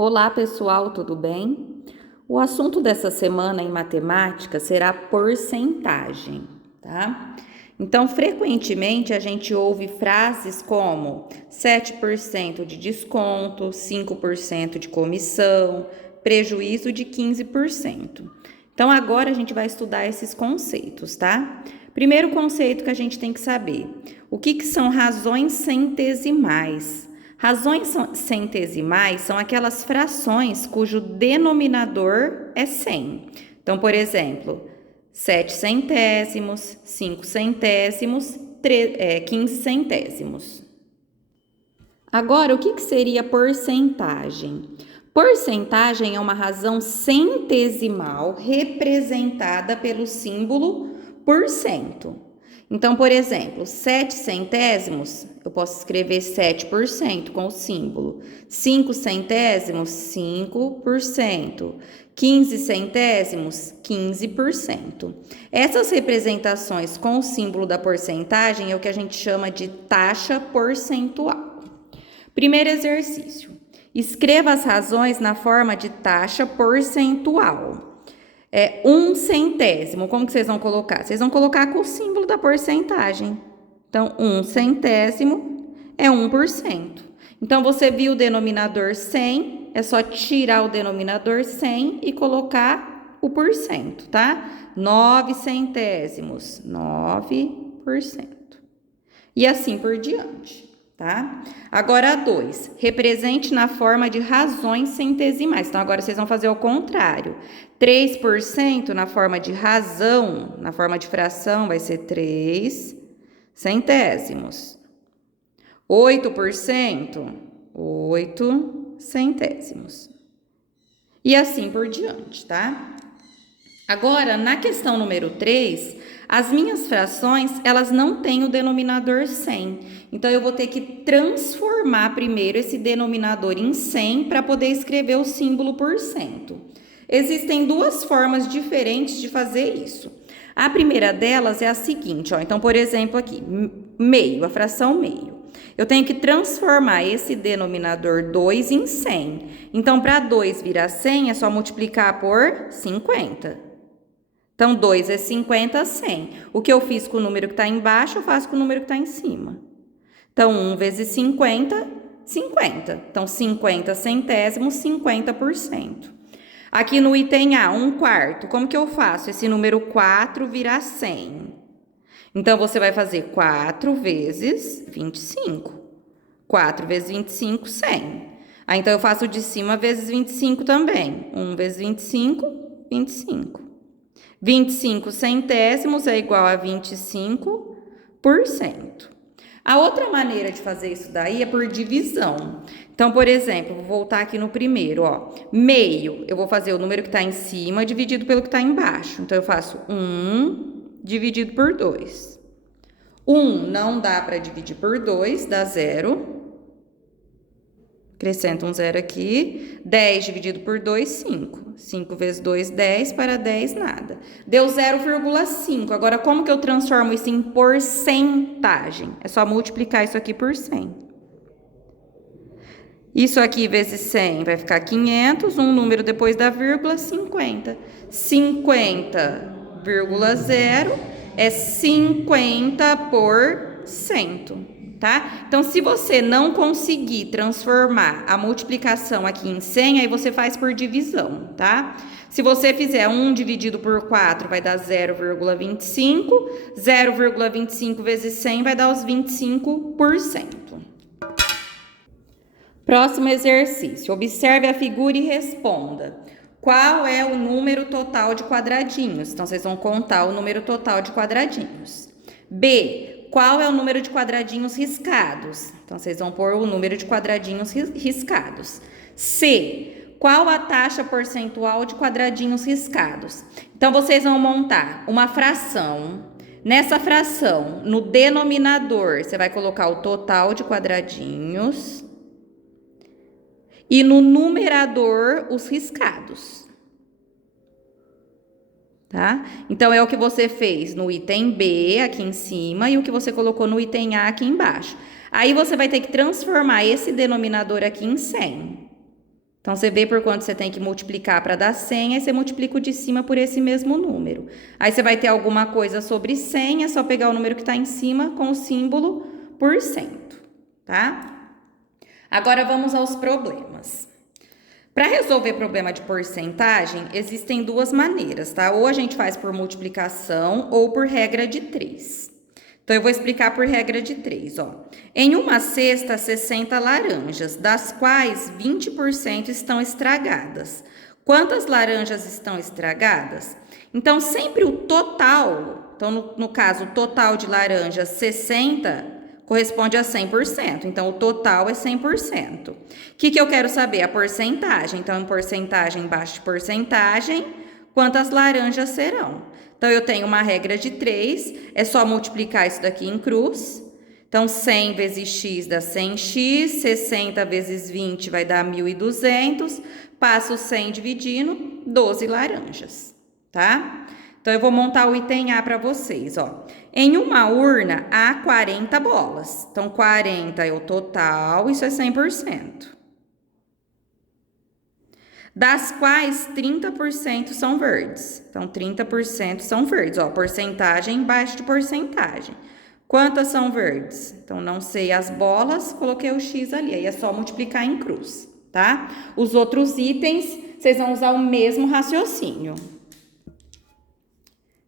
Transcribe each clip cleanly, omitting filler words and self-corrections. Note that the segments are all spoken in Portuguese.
Olá, pessoal, tudo bem? O assunto dessa semana em matemática será porcentagem, tá? Então, frequentemente a gente ouve frases como 7% de desconto, 5% de comissão, prejuízo de 15%. Então, agora a gente vai estudar esses conceitos, tá? Primeiro conceito que a gente tem que saber: o que são razões centesimais? Razões centesimais são aquelas frações cujo denominador é 100. Então, por exemplo, 7 centésimos, 5 centésimos, 15 centésimos. Agora, o que seria porcentagem? Porcentagem é uma razão centesimal representada pelo símbolo por cento. Então, por exemplo, 7 centésimos, eu posso escrever 7% com o símbolo. 5 centésimos, 5%. 15 centésimos, 15%. Essas representações com o símbolo da porcentagem é o que a gente chama de taxa percentual. Primeiro exercício. Escreva as razões na forma de taxa percentual. 1 centésimo, como que vocês vão colocar? Vocês vão colocar com o símbolo da porcentagem. Então, 1 centésimo é 1%. Então, você viu o denominador 100, é só tirar o denominador 100 e colocar o porcento, tá? 9 centésimos, 9%. E assim por diante. Tá? Agora, 2. Represente na forma de razões centesimais. Então, agora vocês vão fazer o contrário. 3% na forma de razão, na forma de fração, vai ser 3 centésimos. 8%, 8 centésimos. E assim por diante, tá? Agora, na questão número 3, as minhas frações, elas não têm o denominador 100. Então, eu vou ter que transformar primeiro esse denominador em 100 para poder escrever o símbolo por cento. Existem duas formas diferentes de fazer isso. A primeira delas é a seguinte, ó. Então, por exemplo, aqui, meio, a fração meio. Eu tenho que transformar esse denominador 2 em 100. Então, para 2 virar 100, é só multiplicar por 50. Então, 2 é 50, 100. O que eu fiz com o número que está embaixo, eu faço com o número que está em cima. Então, 1 vezes 50, 50. Então, 50 centésimos, 50%. Aqui no item A, 1/4. Como que eu faço? Esse número 4 virar 100. Então, você vai fazer 4 vezes 25. 4 vezes 25, 100. Aí, então, eu faço de cima vezes 25 também. 1 vezes 25, 25. 25 centésimos é igual a 25%. A outra maneira de fazer isso daí é por divisão. Então, por exemplo, vou voltar aqui no primeiro, ó. Meio, eu vou fazer o número que está em cima dividido pelo que está embaixo. Então, eu faço 1 dividido por 2. 1 não dá para dividir por 2, dá 0. Acrescenta um 0 aqui. 10 dividido por 2, 5. 5 vezes 2, 10. Para 10, nada. Deu 0,5. Agora, como que eu transformo isso em porcentagem? É só multiplicar isso aqui por 100. Isso aqui vezes 100 vai ficar 500. Um número depois da vírgula, 50. 50,0 é 50%. Tá? Então, se você não conseguir transformar a multiplicação aqui em 100, aí você faz por divisão, tá? Se você fizer 1 dividido por 4, vai dar 0,25. 0,25 vezes 100 vai dar os 25%. Próximo exercício. Observe a figura e responda. Qual é o número total de quadradinhos? Então, vocês vão contar o número total de quadradinhos. B. Qual é o número de quadradinhos riscados? Então, vocês vão pôr o número de quadradinhos riscados. C. Qual a taxa percentual de quadradinhos riscados? Então, vocês vão montar uma fração. Nessa fração, no denominador, você vai colocar o total de quadradinhos. E no numerador, os riscados. Tá? Então, é o que você fez no item B, aqui em cima, e o que você colocou no item A, aqui embaixo. Aí, você vai ter que transformar esse denominador aqui em 100. Então, você vê por quanto você tem que multiplicar para dar 100, aí você multiplica o de cima por esse mesmo número. Aí você vai ter alguma coisa sobre 100, é só pegar o número que está em cima com o símbolo por cento, tá? Agora, vamos aos problemas. Para resolver problema de porcentagem, existem duas maneiras, tá? Ou a gente faz por multiplicação ou por regra de 3. Então, eu vou explicar por regra de 3, ó. Em uma cesta, 60 laranjas, das quais 20% estão estragadas. Quantas laranjas estão estragadas? Então, sempre o total, então no caso, o total de laranjas, 60, corresponde a 100%. Então, o total é 100%. O que eu quero saber? A porcentagem. Então, em porcentagem, embaixo de porcentagem, quantas laranjas serão? Então, eu tenho uma regra de 3, é só multiplicar isso daqui em cruz. Então, 100 vezes x dá 100x, 60 vezes 20 vai dar 1.200, passo 100 dividindo, 12 laranjas, tá? Então, eu vou montar o item A para vocês, ó. Em uma urna, há 40 bolas. Então, 40 é o total, isso é 100%. Das quais 30% são verdes. Então, 30% são verdes, ó, porcentagem embaixo de porcentagem. Quantas são verdes? Então, não sei as bolas, coloquei o X ali, aí é só multiplicar em cruz, tá? Os outros itens, vocês vão usar o mesmo raciocínio.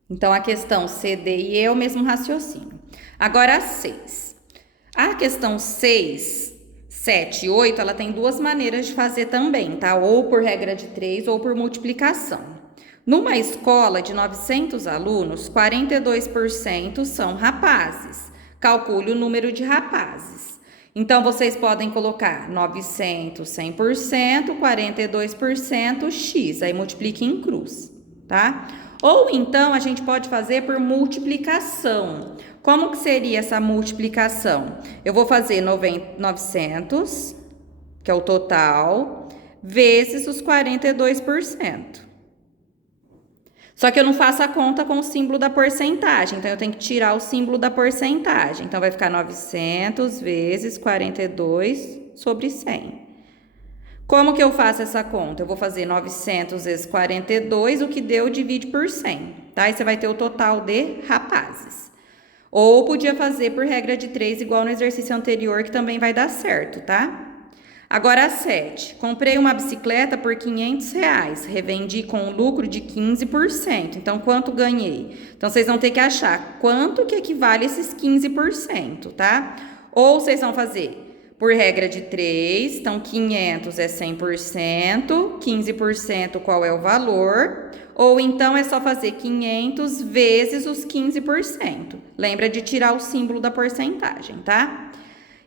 Então, a questão C, D e E é o mesmo raciocínio. Agora, a 6. A questão 6... 7 e 8, ela tem duas maneiras de fazer também, tá? Ou por regra de 3 ou por multiplicação. Numa escola de 900 alunos, 42% são rapazes. Calcule o número de rapazes. Então, vocês podem colocar 900, 100%, 42%, x. Aí, multiplique em cruz, tá? Ou então, a gente pode fazer por multiplicação. Como que seria essa multiplicação? Eu vou fazer 900, que é o total, vezes os 42%. Só que eu não faço a conta com o símbolo da porcentagem, então eu tenho que tirar o símbolo da porcentagem. Então, vai ficar 900 vezes 42 sobre 100. Como que eu faço essa conta? Eu vou fazer 900 vezes 42, o que deu divide por 100, tá? Aí você vai ter o total de rapazes. Ou podia fazer por regra de 3, igual no exercício anterior, que também vai dar certo, tá? Agora, 7. Comprei uma bicicleta por R$500, revendi com um lucro de 15%. Então, quanto ganhei? Então, vocês vão ter que achar quanto que equivale a esses 15%, tá? Ou vocês vão fazer por regra de 3, então 500 é 100%, 15% qual é o valor? Ou então é só fazer 500 vezes os 15%. Lembra de tirar o símbolo da porcentagem, tá?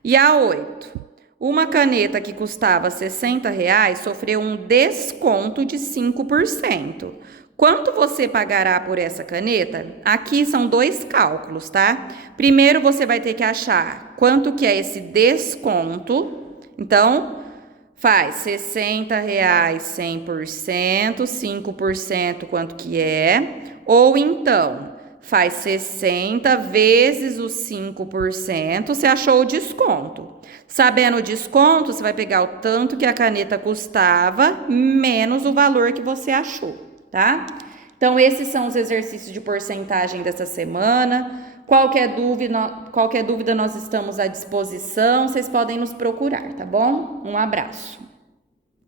E a 8. Uma caneta que custava R$60 sofreu um desconto de 5%. Quanto você pagará por essa caneta? Aqui são dois cálculos, tá? Primeiro, você vai ter que achar quanto que é esse desconto. Então, faz R$60, 100%, 5% quanto que é. Ou então, faz 60 vezes os 5%, você achou o desconto. Sabendo o desconto, você vai pegar o tanto que a caneta custava, menos o valor que você achou. Tá? Então, esses são os exercícios de porcentagem dessa semana. Qualquer dúvida, nós estamos à disposição. Vocês podem nos procurar, tá bom? Um abraço.